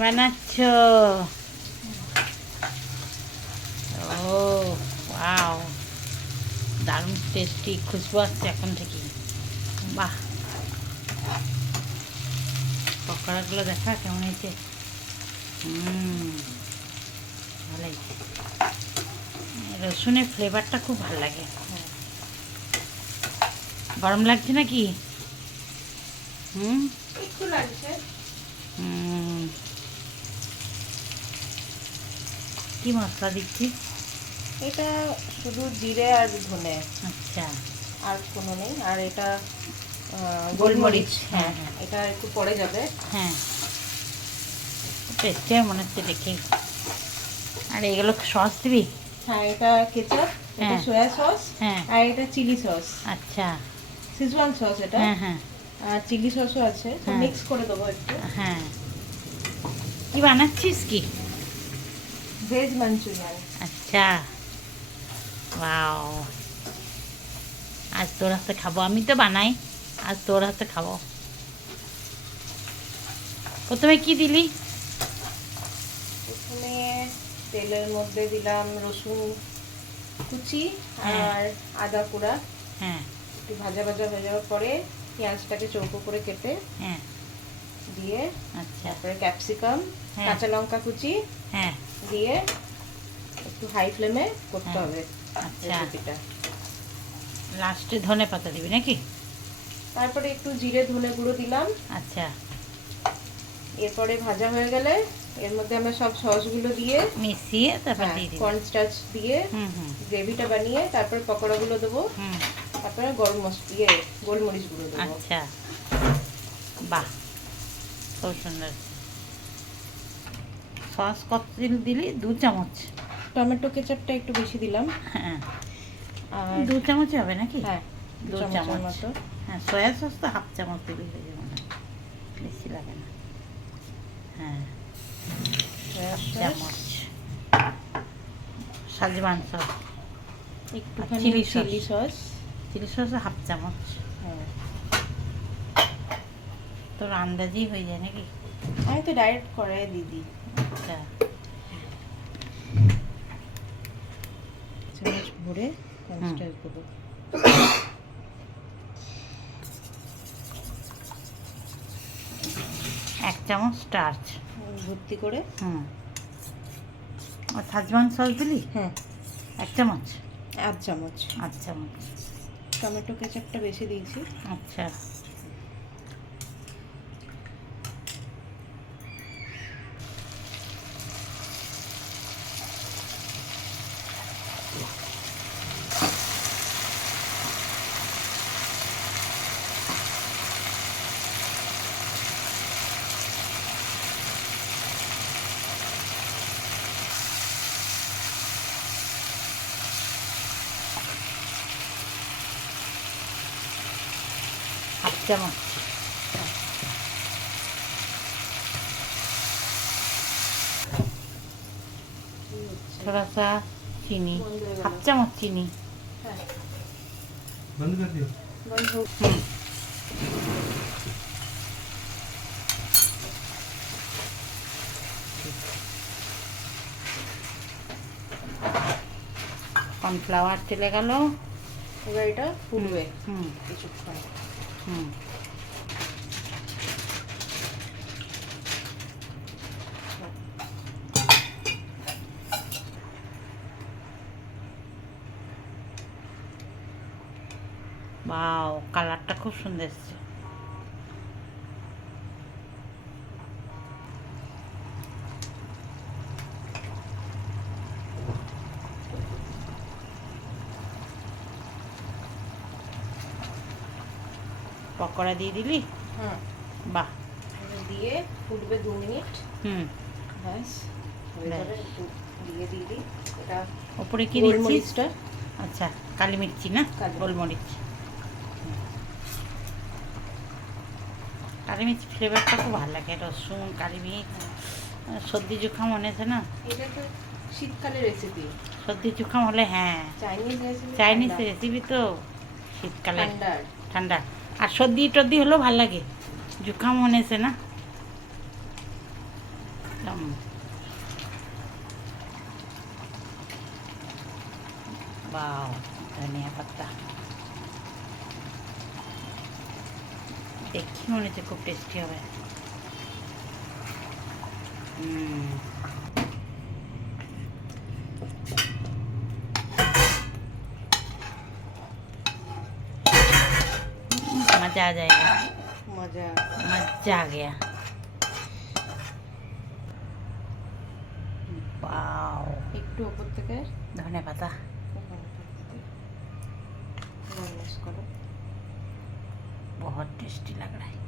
বানাচ্ছ? ও ওয়াও, দারুণ টেস্টি, খুশবু আসছে এখন থেকেই। বাহ, পকোড়াগুলো দেখা কেমন হয়েছে। ভালো হয়েছে, রসুনের ফ্লেভারটা খুব ভালো লাগে। গরম লাগছে নাকি? একটু লাগছে। কি মশলা দিচ্ছি? এটা শুধু জিরে আর ধনে, আচ্ছা, আর কোনো নেই। আর এটা গোলমরিচ। হ্যাঁ হ্যাঁ, এটা একটু পরে যাবে। হ্যাঁ, টেস্টি মনে হচ্ছে দেখে। আর এগুলো সস দিবি? হ্যাঁ, এটা কেচাপ, এটা হ্যাঁ। সয়া সস, হ্যাঁ। আর এটা চিলি সস, আচ্ছা। সিজওয়ান সস এটা। হ্যাঁ হ্যাঁ আর চিলি সসও আছে, তো হ্যাঁ। মিক্স করে দেবো একটু। হ্যাঁ, কি বানাচ্ছিস কি? Veg Manchurian. আচ্ছা, ওয়াও, আজ তোর হাতে খাবো। আমি তো বানাই, আজ তোর হাতে খাবো। প্রথমে কি দিলি? প্রথমে তেলের মধ্যে দিলাম রসুন কুচি হ্যাঁ। আর আদা পোড়া, হ্যাঁ একটু ভাজা ভাজা হয়ে যাওয়ার পরে পেঁয়াজটাকে চৌকো করে কেটে হ্যাঁ। দিয়ে, আচ্ছা। তারপরে ক্যাপসিকাম, হ্যাঁ। কাঁচা লঙ্কা কুচি হ্যাঁ। দিয়ে একটু হাই ফ্লেমে করতে হ্যাঁ। হবে আচ্ছা, রেসিপিটা। লাস্টে ধনে পাতা দিবি নাকি? তারপরে একটু জিরে ধনে গুঁড়ো দিলাম। আচ্ছা, এরপরে ভাজা হয়ে গেলে এর মধ্যে আমরা সব সসগুলো দিয়ে মিশিয়ে তারপর দিয়ে দিবি। কর্নস্টার্চ দিয়ে গ্রেভিটা বানিয়ে তারপরে পকোড়াগুলো দেবো। তারপরে গরম মশলা গোলমরিচ গুঁড়ো দেবো। আচ্ছা, বাহ, খুব সুন্দর। সস কত দিলি? 2 চামচ। টমেটো কেচাপটা একটু বেশি দিলাম। হ্যাঁ, আর 2 চামচ হবে নাকি? হ্যাঁ, 2 চামচের চামচ মতো। হ্যাঁ, সয়া সস তো হাফ চামচ দিবি, হয়ে যাবে না, বেশি লাগে না। হ্যাঁ, হাফ চামচ সাজওয়ান সস, একটুখানি chilli chilli sauce. Chilli sauce half চামচ। হ্যাঁ, তোর আন্দাজেই হয়ে যায় নাকি? আমি তো ডাইরেক্ট কড়াইয়ে দিদি। আচ্ছা, চামচ ভরে কর্নস্টার্চ দেবো। 1 চামচ স্টার্চ ভর্তি করে। আর সাজওয়ান সস দিলি? হ্যাঁ, 1 চামচ। 1 চামচ। 8 চামচ। টমেটো কেচাপটা বেশি দিয়েছি। আচ্ছা, হাফ চামচ। थोड़ा सा चीनी, हाफ चम्मच चीनी। बंद कर दियो। बंद हो। কর্নফ্লাওয়ার চলে গেল, এবার এটা ফুটবে কিছুক্ষণ। বাও, কালারটা খুব সুন্দর এসছে। পকোড়া দিয়ে দিলি? হ্যাঁ, বাহ, দিয়ে ফুটবে 2 মিনিট। ব্যাস হয়ে যাবে। একটু দিয়ে দিই এটা ওপরে কি গোলমরিচটা। আচ্ছা, কালি মির্চি না, গোলমরিচ। কালি মির্চ ফ্লেভারটা খুব ভালো লাগে, রসুন কালি মির্চ। সর্দি জুখাম হয়েছে না, এটা তো শীতকালের রেসিপি। সর্দি জুখাম হলে, হ্যাঁ, চাইনিজ রেসিপি। চাইনিজ রেসিপি তো শীতকালে ঠান্ডার। ঠান্ডা। আর সর্দি টর্দি হলেও ভালো লাগে, জুখাম হয়েছে না। एकदम वाव धनिया पत्ता देखी মনে হচ্ছে খুব টেস্টি হবে मजा आ जाएगा मजा मजा आ गया वाओ একটু উপর থেকে धनिया पत्ता गार्निश करो बहुत टेस्टी लग रहा है